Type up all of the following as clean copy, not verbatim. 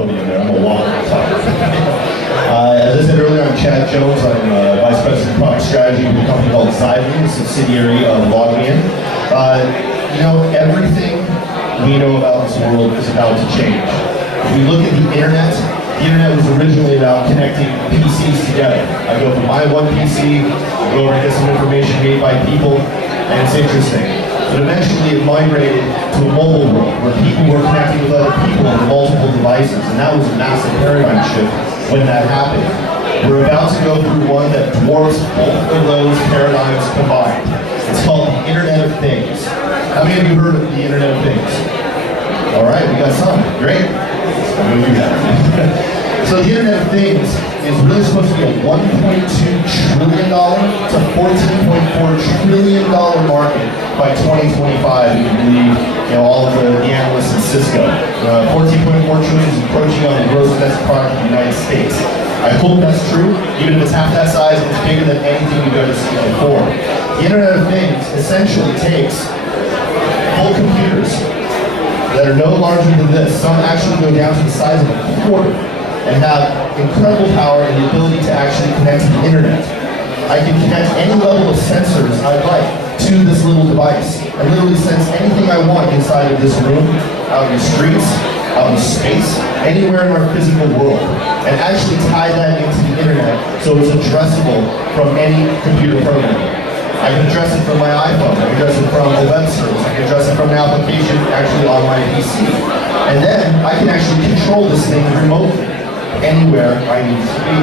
podium there. I'm a walk on top. As I said earlier, I'm Chad Jones. I'm Vice President of Product Strategy with a company called Xively, a subsidiary of LogMeIn. Everything we know about this world is about to change. If we look at the internet was originally about connecting PCs together. I go from my one PC, I go over and get some information made by people, and it's interesting. But eventually it migrated to a mobile world where people were connecting with other people on multiple devices, and that was a massive paradigm shift when that happened. We're about to go through one that dwarfs both of those paradigms combined. It's called the Internet of Things. How many of you heard of the Internet of Things? All right, we got some. Great. I'm going to do that. So the Internet of Things is really supposed to be a $1.2 trillion to $14.4 trillion market by 2025. You believe all of the analysts in Cisco. 14.4 trillion is approaching on the gross domestic product of the United States. I hope that's true. Even if it's half that size, it's bigger than anything we've ever seen before. The Internet of Things essentially takes full computers that are no larger than this. Some actually go down to the size of a quarter and have incredible power and the ability to actually connect to the internet. I can connect any level of sensors I'd like to this little device. I literally sense anything I want inside of this room, out in the streets, out in space, anywhere in our physical world, and actually tie that into the internet so it's addressable from any computer program. I can address it from my iPhone, I can address it from a web service, I can address it from an application actually on my PC. And then I can actually control this thing remotely, anywhere I need to be.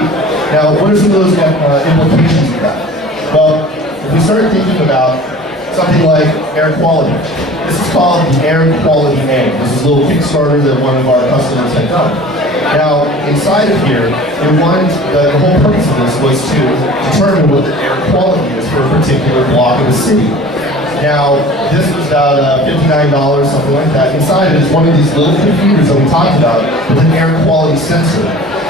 Now, what are some of those implications of that? Well, if we start thinking about something like air quality, this is called the Air Quality A. This is a little Kickstarter that one of our customers had done. Now, inside of here, the whole purpose of this was to determine what the air quality is for a particular block of the city. Now, this was about $59, something like that. Inside it is one of these little computers that we talked about with an air quality sensor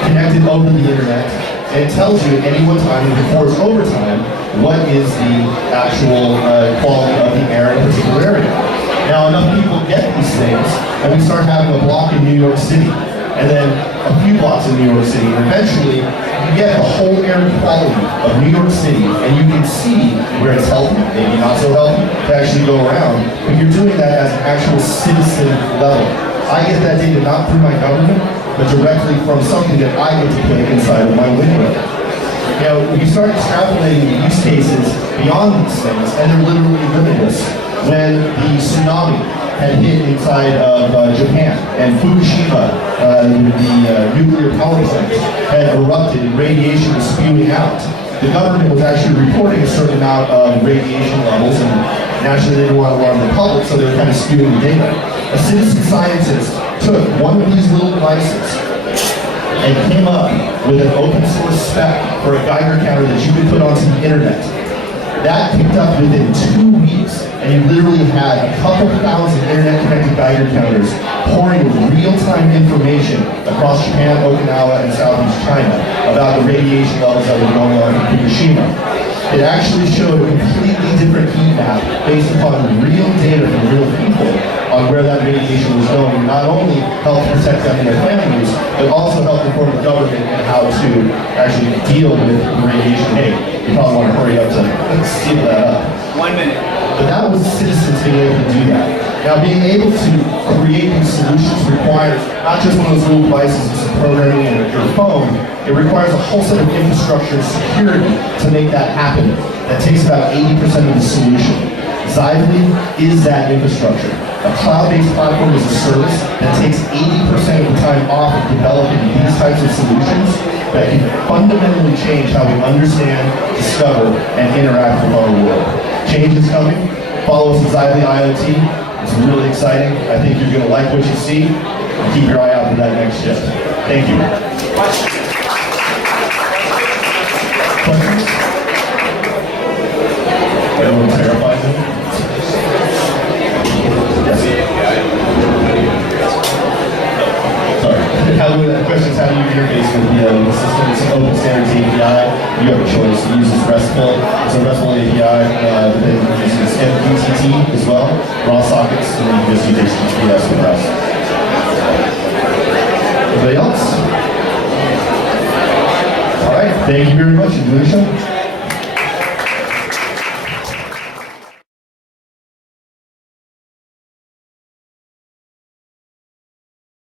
connected over the internet, and it tells you at any one time, and before it's overtime, what is the actual quality of the air in a particular area. Now, enough people get these things, and we start having a block in New York City, and then a few blocks in New York City, and eventually you get the whole air quality of New York City, and you can see where it's healthy, maybe not so healthy, to actually go around, but you're doing that as an actual citizen level. I get that data not through my government, but directly from something that I get to play inside of my window. You start extrapolating the use cases beyond these things, and they're literally limitless. When the tsunami had hit inside of Japan, and Fukushima, the nuclear power plant, had erupted and radiation was spewing out, the government was actually reporting a certain amount of radiation levels, and naturally they didn't want to alarm the public, so they were kind of spewing the data. A citizen scientist took one of these little devices and came up with an open source spec for a Geiger counter that you could put onto the internet. That picked up within 2 weeks, and you literally had a couple thousand internet-connected Geiger counters pouring real-time information across Japan, Okinawa, and Southeast China about the radiation levels that were going on in Fukushima. It actually showed a completely different heat map based upon real data from real people on where that radiation was going, and not only help protect them and their families, but also help inform the government on how to actually deal with the radiation. Hey, you probably want to hurry up to seal that up. 1 minute. But that was citizens being able to do that. Now, being able to create these solutions requires not just one of those little devices with some programming and your phone, it requires a whole set of infrastructure and security to make that happen. That takes about 80% of the solution. Xively is that infrastructure. A cloud-based platform is a service that takes 80% of the time off of developing these types of solutions that can fundamentally change how we understand, discover, and interact with our world. Change is coming. Follow us at Xively IoT. It's really exciting. I think you're going to like what you see. And keep your eye out for that next shift. Thank you. Questions? Everyone terrified of them? Questions, how do you interface with the system? It's an open standards API. You have a choice. You use this RESTful. It's a RESTful API that uses MQTT as well, raw sockets, and you can just use HTTPS with REST. Anybody else? right, thank you very much. Enjoy the show.